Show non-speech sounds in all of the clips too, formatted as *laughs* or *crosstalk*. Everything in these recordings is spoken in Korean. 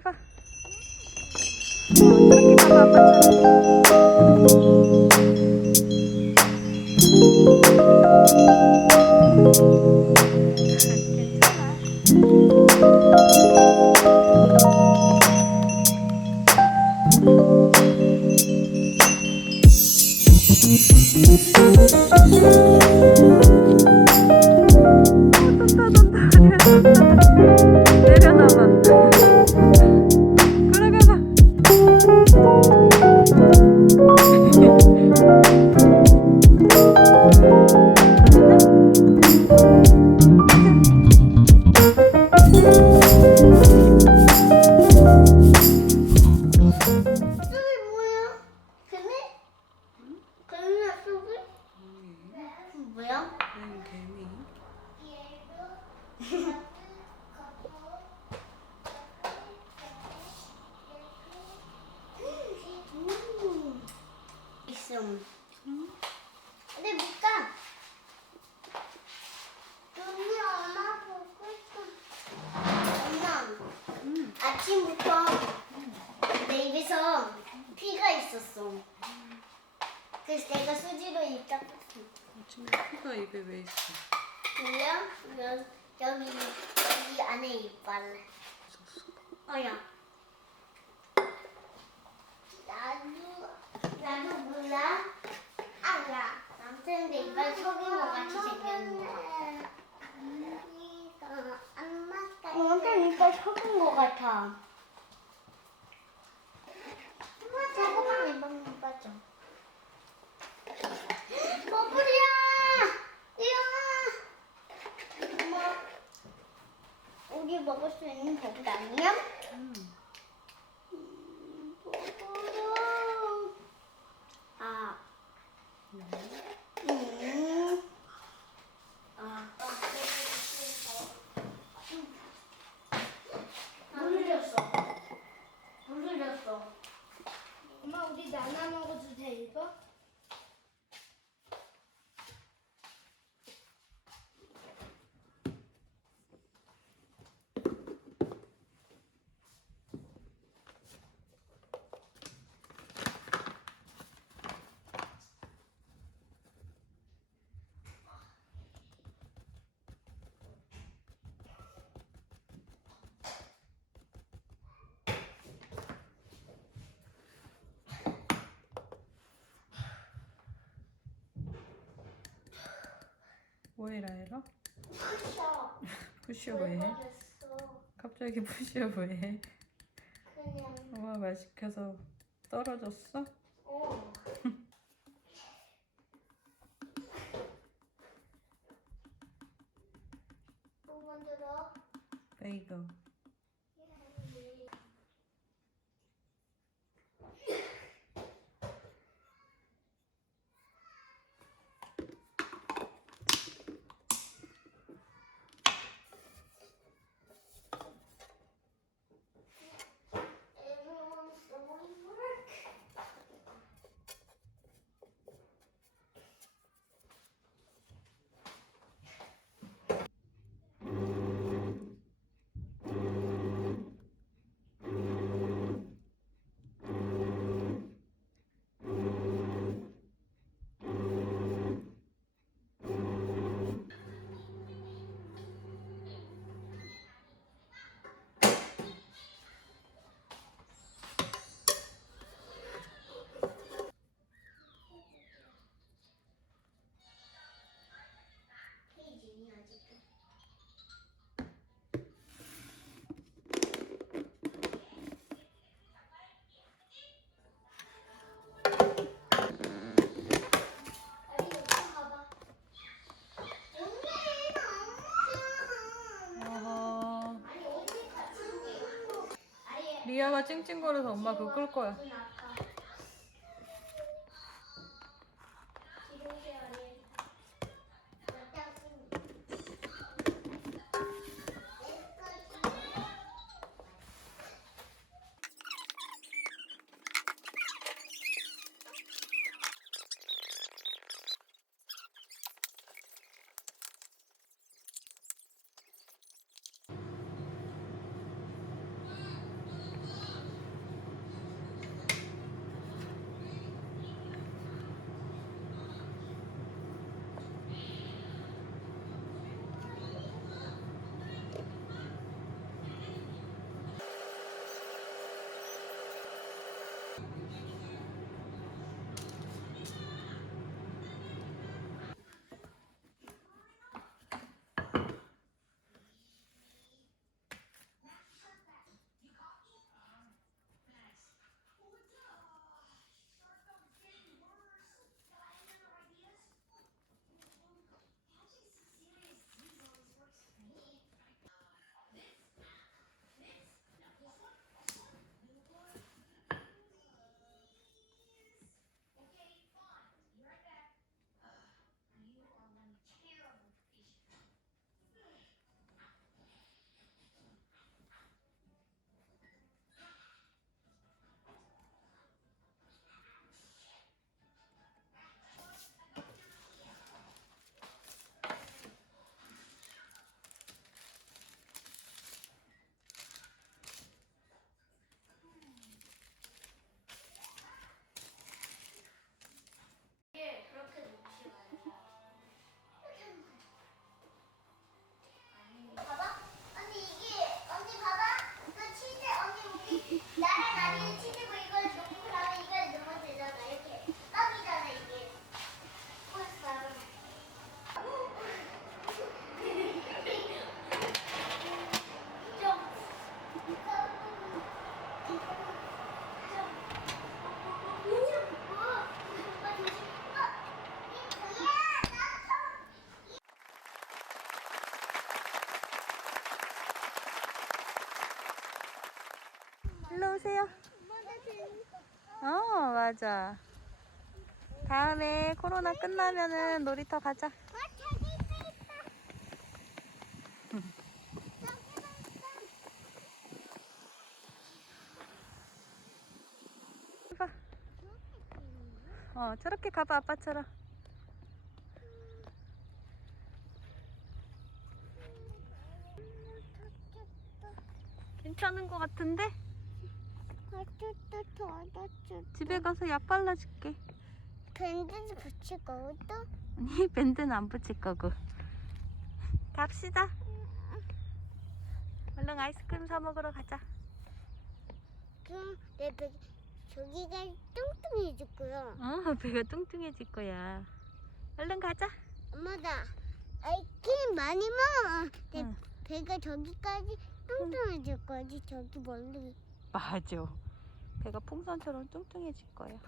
가. 어, 저기 아침부터 내 입에서 피가 있었어. 그래서 내가 수지로 입 닦았어. 지금 피가 입에 왜 있어? 그냥 여- 여기 여기 안에 이빨. 어야. 나도 나도 몰라. 알아. 아무튼 내 이빨 속인 것 같이 생겼네. 완전 이빨 속인 것 같아. 엄마 조금만 이빨 빠져. 버블이야! 일어나! 엄마, 우리 먹을 수 있는 버블 아니야? 음, 버블아. 아. 음. 아. 물 흘렸어. 물 흘렸어. 엄마 우리 나나 먹어도 돼 이거? 뭐해 라이라? 푸셔. 푸쉬 왜 해? 됐어. 갑자기 푸쉬 왜 해? 그냥. 엄마 말 시켜서 떨어졌어? 어. *laughs* 뭐 만들어? 베이글. 리아가 찡찡거려서 엄마 그거 끌 거야. 일로 오세요. 어, 맞아. 다음에 코로나 끝나면은 놀이터 가자. 봐. 어, 저렇게 가봐, 아빠처럼. 괜찮은 것 같은데? 집에 가서 약 발라줄게. 밴드도 붙일 거고 또 아니, *laughs* 밴드는 안 붙일 거고. 갑시다. 얼른 아이스크림 사 먹으러 가자. 그럼 내 배, 저기가 뚱뚱해질 거야. 어, 배가 뚱뚱해질 거야. 얼른 가자. 엄마다. 아이스크림 많이 먹어. 내 응. 배가 저기까지 뚱뚱해질 거지. 저기 멀리. 맞아. 배가 풍선처럼 뚱뚱해질 거야.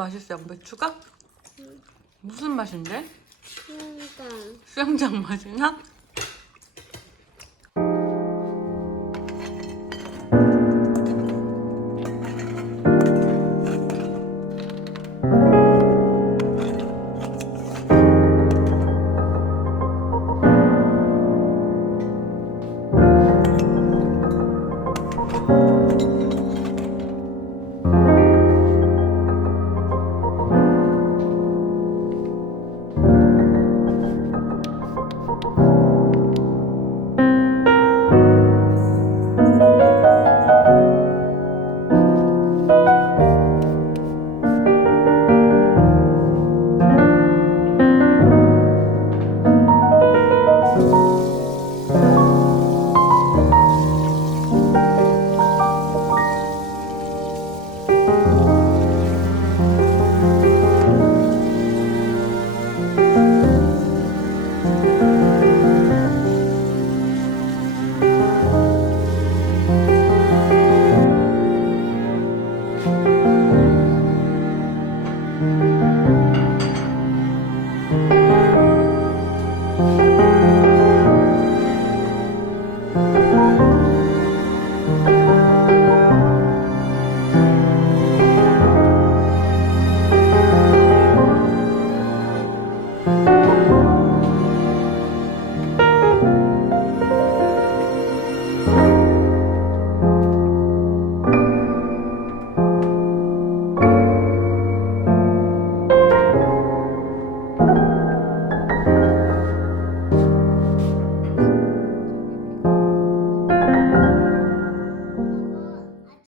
맛있어 양배추가? 무슨 맛인데? 그러니까. 수영장 맛이나?